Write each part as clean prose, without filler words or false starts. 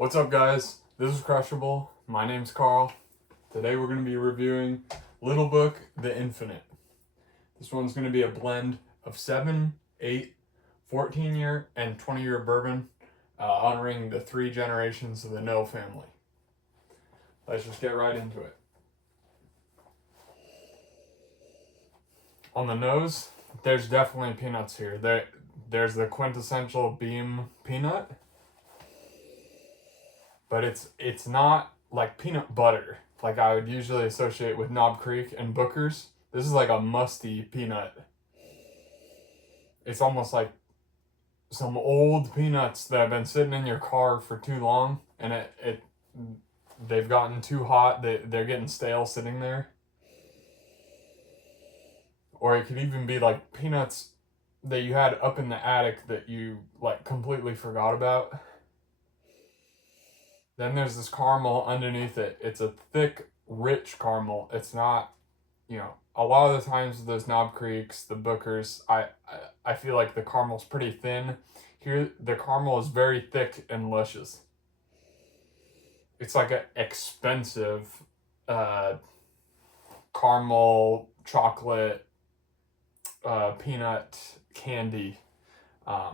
What's up, guys? This is Crushable. My name's Carl. Today we're going to be reviewing Little Book The Infinite. This one's going to be a blend of 7, 8, 14-year, and 20-year bourbon, honoring the 3 generations of the No family. Let's just get right into it. On the nose, there's definitely peanuts here. There's the quintessential Beam peanut, but it's not like peanut butter like I would usually associate with Knob Creek and Booker's. This is like a musty peanut. It's almost like some old peanuts that have been sitting in your car for too long, and they've gotten too hot. They're getting stale sitting there. Or it could even be like peanuts that you had up in the attic that you like completely forgot about. Then there's this caramel underneath it. It's a thick, rich caramel. It's not, a lot of the times those Knob Creeks, the Bookers, I feel like the caramel's pretty thin. Here, the caramel is very thick and luscious. It's like an expensive caramel chocolate peanut candy,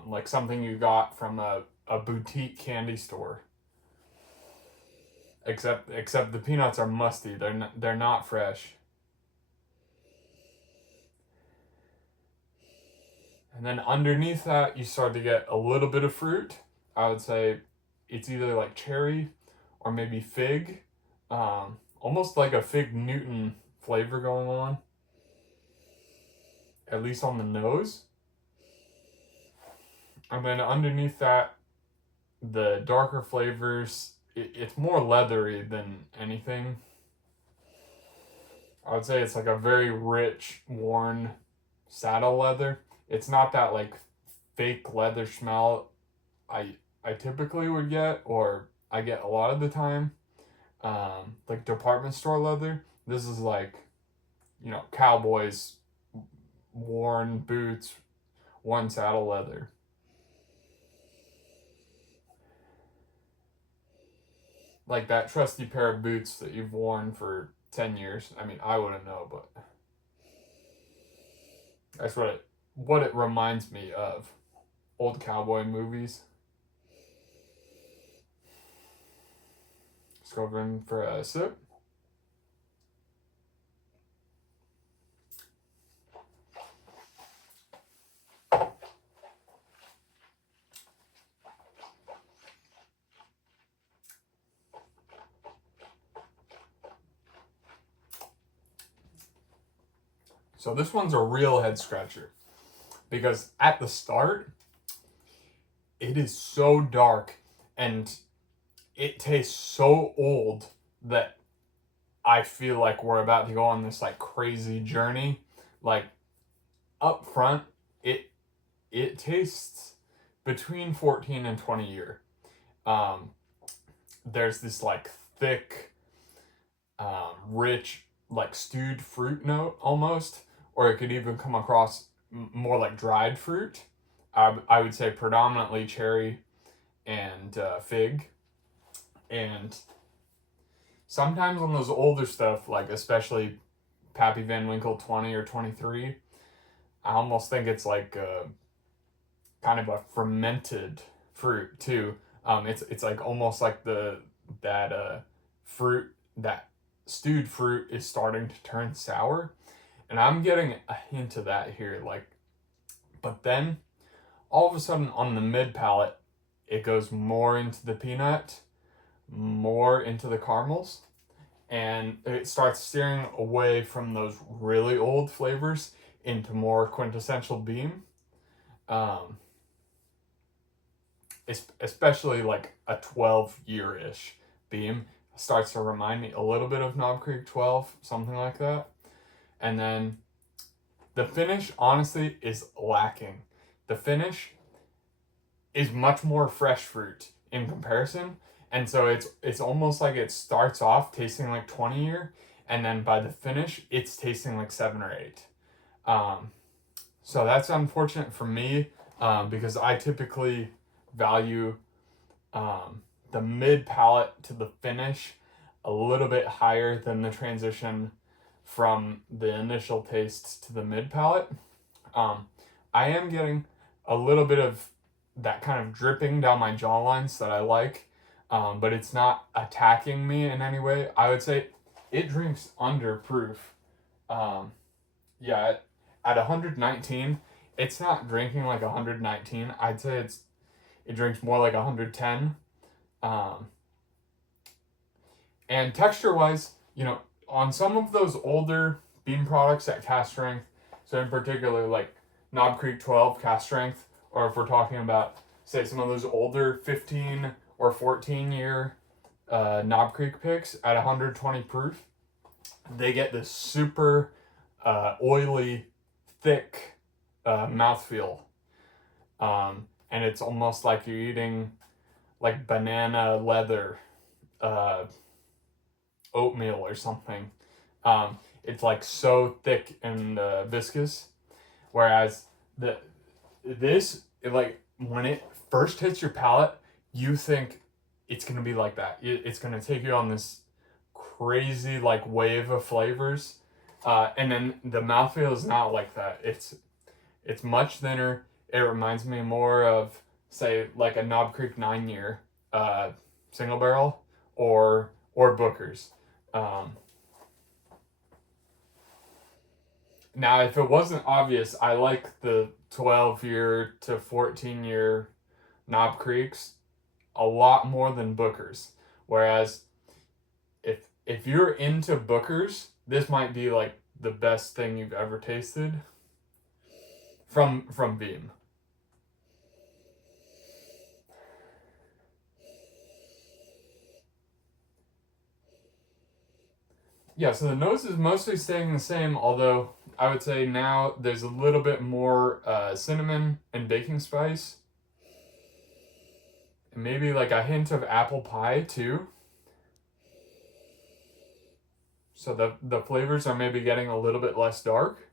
like something you got from a boutique candy store. Except the peanuts are musty. They're not fresh. And then underneath that, you start to get a little bit of fruit. I would say it's either like cherry or maybe fig. Almost like a Fig Newton flavor going on. At least on the nose. And then underneath that, the darker flavors, it's more leathery than anything. I would say it's like a very rich, worn saddle leather. It's not that like fake leather smell I typically would get, or I get a lot of the time. Like department store leather. This is like, cowboys worn boots, worn saddle leather. Like that trusty pair of boots that you've worn for 10 years. I mean, I wouldn't know, but that's what it reminds me of. Old cowboy movies. Let's go over in for a sip. So this one's a real head scratcher because at the start, it is so dark and it tastes so old that I feel like we're about to go on this like crazy journey. Like up front, it tastes between 14 and 20 year. There's this like thick, rich, like stewed fruit note almost, or it could even come across more like dried fruit. I would say predominantly cherry and fig. And sometimes on those older stuff, like especially Pappy Van Winkle 20 or 23, I almost think it's like kind of a fermented fruit too. It's like almost like that fruit, that stewed fruit is starting to turn sour, and I'm getting a hint of that here. Like, but then all of a sudden on the mid palate, it goes more into the peanut, more into the caramels, and it starts steering away from those really old flavors into more quintessential Beam. Especially like a 12-year-ish Beam starts to remind me a little bit of Knob Creek 12, something like that. And then the finish, honestly, is lacking. The finish is much more fresh fruit in comparison. And so it's almost like it starts off tasting like 20-year, and then by the finish, it's tasting like 7 or 8. So that's unfortunate for me because I typically value the the mid palate to the finish a little bit higher than the transition from the initial taste to the mid palate. I am getting a little bit of that kind of dripping down my jawlines that I like, but it's not attacking me in any way. I would say it drinks under proof. Yeah, at 119, it's not drinking like 119. I'd say it drinks more like 110. And texture wise, on some of those older Beam products at cast strength, so in particular like Knob Creek 12 cast strength, or if we're talking about, say, some of those older 15 or 14 year Knob Creek picks at 120 proof, they get this super oily, thick mouthfeel. And it's almost like you're eating like banana leather oatmeal or something. It's like so thick and viscous, whereas like when it first hits your palate, you think it's gonna be like that. It's gonna take you on this crazy like wave of flavors, and then the mouthfeel is not like that. It's much thinner. It reminds me more of, say, like a Knob Creek 9-year single barrel or Booker's. Now, if it wasn't obvious, I like the 12-year to 14-year Knob Creeks a lot more than Booker's. Whereas if you're into Booker's, this might be like the best thing you've ever tasted from Beam. Yeah, so the nose is mostly staying the same, although I would say now there's a little bit more cinnamon and baking spice. And maybe like a hint of apple pie too. So the flavors are maybe getting a little bit less dark.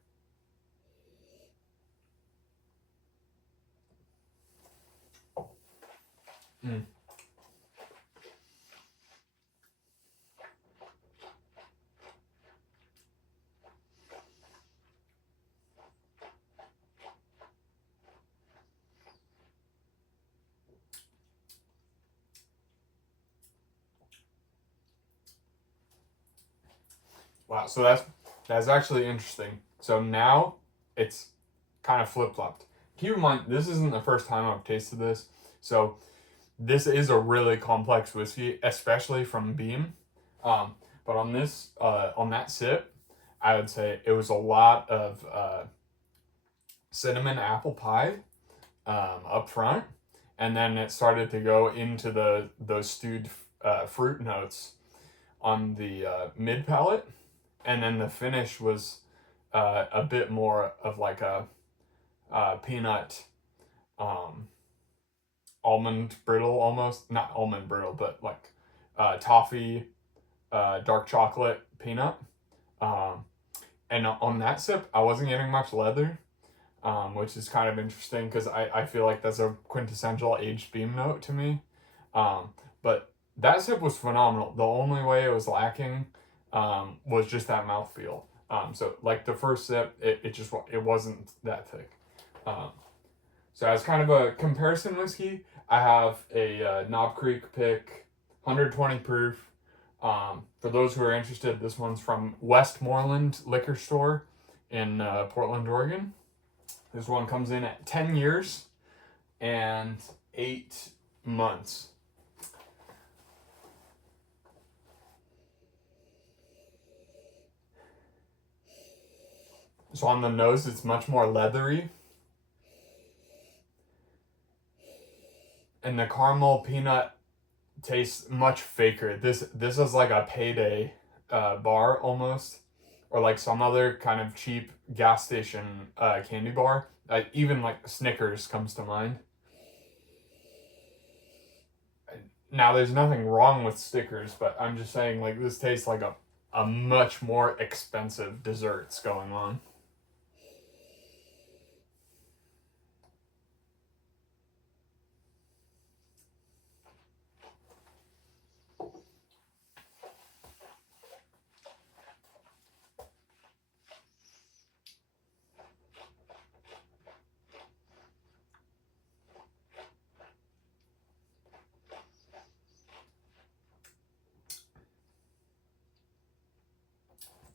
Mm. Wow, so that's actually interesting. So now it's kind of flip-flopped. Keep in mind, this isn't the first time I've tasted this. So this is a really complex whiskey, especially from Beam. But on that sip, I would say it was a lot of cinnamon apple pie up front, and then it started to go into those stewed fruit notes on the mid palate, and then the finish was a bit more of like a peanut almond brittle, almost not almond brittle, but like toffee dark chocolate peanut. And on that sip, I wasn't getting much leather, which is kind of interesting because I feel like that's a quintessential aged Beam note to me. But that sip was phenomenal. The only way it was lacking was just that mouthfeel. So like the first sip, it wasn't that thick. So as kind of a comparison whiskey, I have a Knob Creek pick, 120 proof. For those who are interested, this one's from Westmoreland Liquor Store in Portland, Oregon. This one comes in at 10 years and 8 months. So on the nose, it's much more leathery. And the caramel peanut tastes much faker. This is like a payday bar almost, or like some other kind of cheap gas station candy bar. Even like Snickers comes to mind. Now, there's nothing wrong with Snickers, but I'm just saying like this tastes like a much more expensive desserts going on.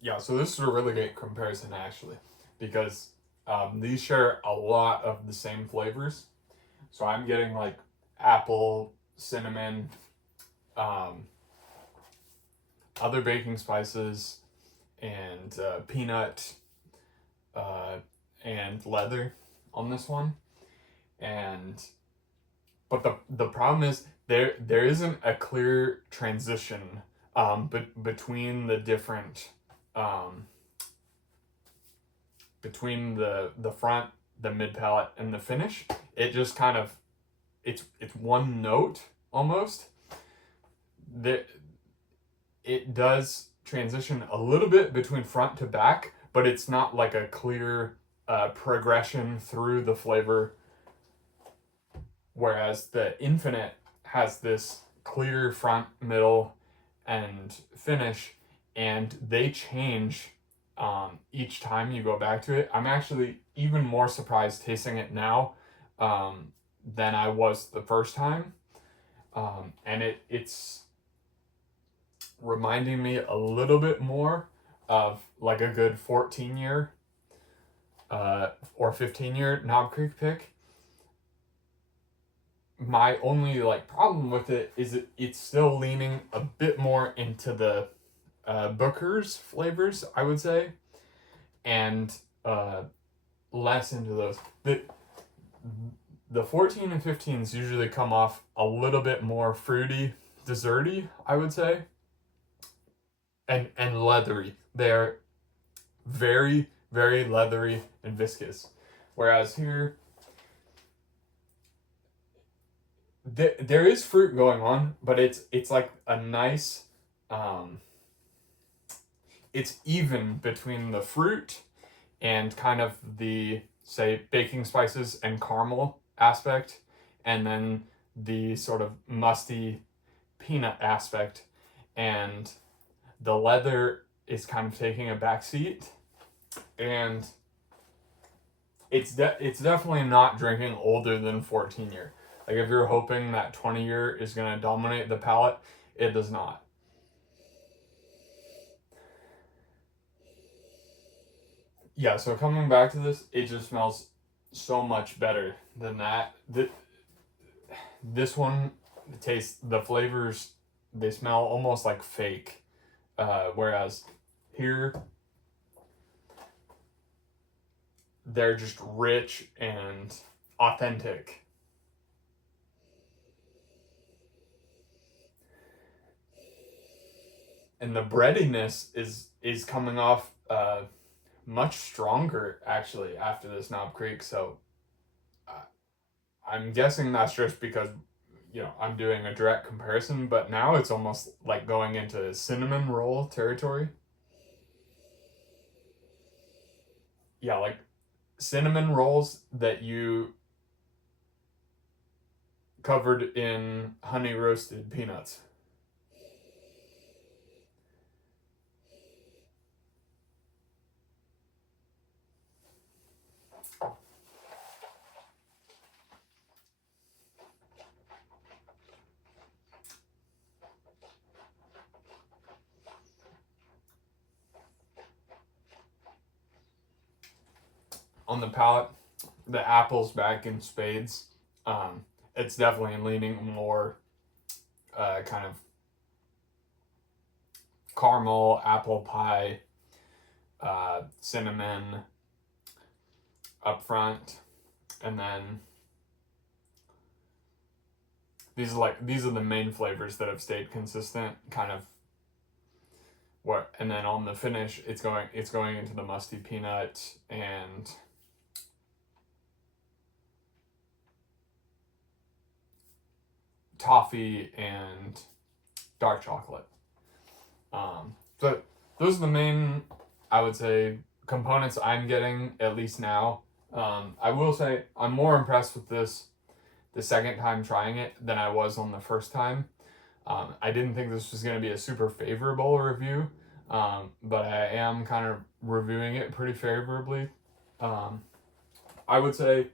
Yeah, so this is a really great comparison actually, because these share a lot of the same flavors. So I'm getting like apple, cinnamon, um, other baking spices, and peanut, uh, and leather on this one. And but the problem is there isn't a clear transition between the different um, between the front, the mid palate, and the finish. It just kind of it's one note almost. That it does transition a little bit between front to back, but it's not like a clear progression through the flavor. Whereas the Infinite has this clear front, middle, and finish, and they change each time you go back to it. I'm actually even more surprised tasting it now than I was the first time. And it's reminding me a little bit more of like a good 14-year or 15-year Knob Creek pick. My only like problem with it is it's still leaning a bit more into the Booker's flavors, I would say, and less into those. The 14 and 15s usually come off a little bit more fruity, desserty, I would say, and leathery. They're very, very leathery and viscous. Whereas here, there is fruit going on, but it's like a nice, it's even between the fruit and kind of the, say, baking spices and caramel aspect, and then the sort of musty peanut aspect, and the leather is kind of taking a back seat, and it's definitely not drinking older than 14-year. Like if you're hoping that 20-year is going to dominate the palate, it does not. Yeah, so coming back to this, it just smells so much better than that. This one tastes, the flavors, they smell almost like fake. Whereas here, they're just rich and authentic. And the breadiness is coming off much stronger actually after this Knob Creek. So uh, I'm guessing that's just because I'm doing a direct comparison, but now it's almost like going into cinnamon roll territory. Yeah, like cinnamon rolls that you covered in honey roasted peanuts. On the palate, the apple's back in spades. It's definitely leaning more kind of caramel, apple pie, cinnamon up front, and then these are the main flavors that have stayed consistent, kind of. What, and then on the finish, it's going into the musty peanut and toffee and dark chocolate. So those are the main, I would say, components I'm getting, at least now. I will say I'm more impressed with this the second time trying it than I was on the first time. I didn't think this was going to be a super favorable review, but I am kind of reviewing it pretty favorably. I would say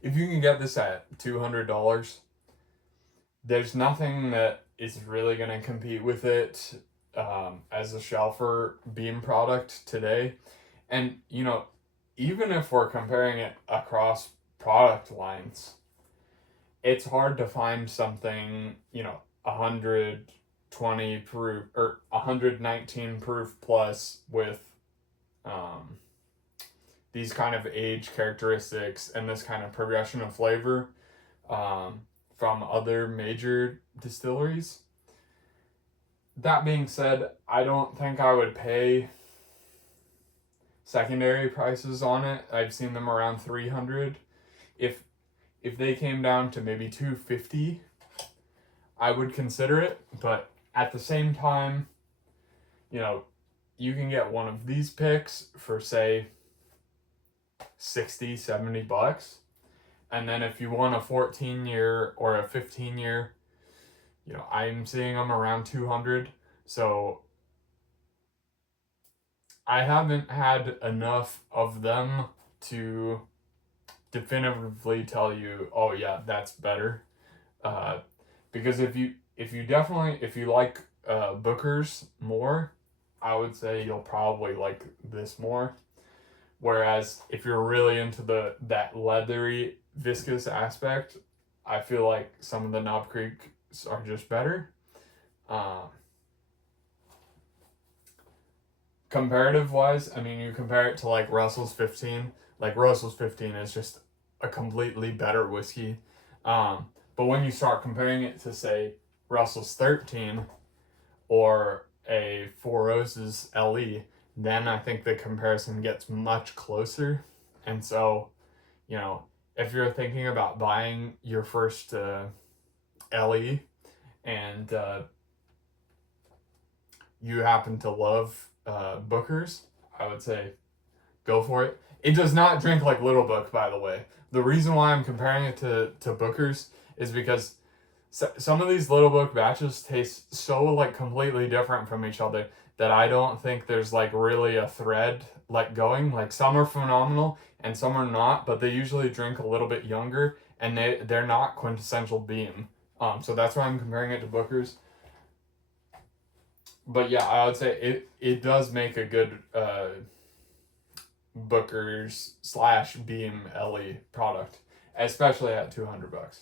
if you can get this at $200, there's nothing that is really going to compete with it as a shelfer beam product today. And, even if we're comparing it across product lines, it's hard to find something, 120 proof or 119 proof plus with these kind of age characteristics and this kind of progression of flavor from other major distilleries. That being said, I don't think I would pay secondary prices on it. I've seen them around 300. If they came down to maybe 250, I would consider it. But at the same time, you can get one of these picks for, say, $60-$70. And then if you want a 14-year or a 15-year, I'm seeing them around 200. So I haven't had enough of them to definitively tell you, oh yeah, that's better. Because if you like Booker's more, I would say you'll probably like this more. Whereas if you're really into that leathery, viscous aspect, I feel like some of the Knob Creeks are just better. Comparative wise, I mean, you compare it to like Russell's 15. Like Russell's 15 is just a completely better whiskey. But when you start comparing it to, say, Russell's 13 or a Four Roses LE, then I think the comparison gets much closer. And so, if you're thinking about buying your first LE and you happen to love Booker's, I would say go for it. It does not drink like Little Book, by the way. The reason why I'm comparing it to Booker's is because some of these Little Book batches taste so like completely different from each other that I don't think there's like really a thread like going. Like some are phenomenal and some are not, but they usually drink a little bit younger and they're not quintessential beam. So that's why I'm comparing it to Booker's. But yeah, I would say it does make a good Booker's / Beam LE product, especially at $200.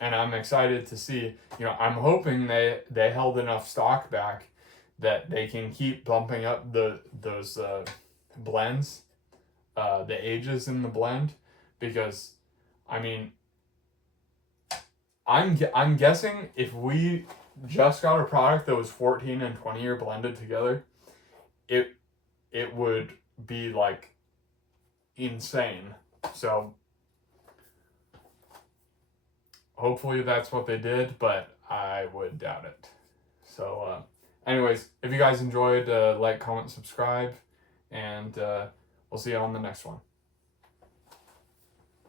And I'm excited to see, I'm hoping they held enough stock back that they can keep bumping up those blends, the ages in the blend, because, I mean, I'm guessing if we just got a product that was 14 and 20 year blended together, it would be like insane. So hopefully that's what they did, but I would doubt it. So anyways, if you guys enjoyed, like, comment, subscribe, and we'll see you on the next one.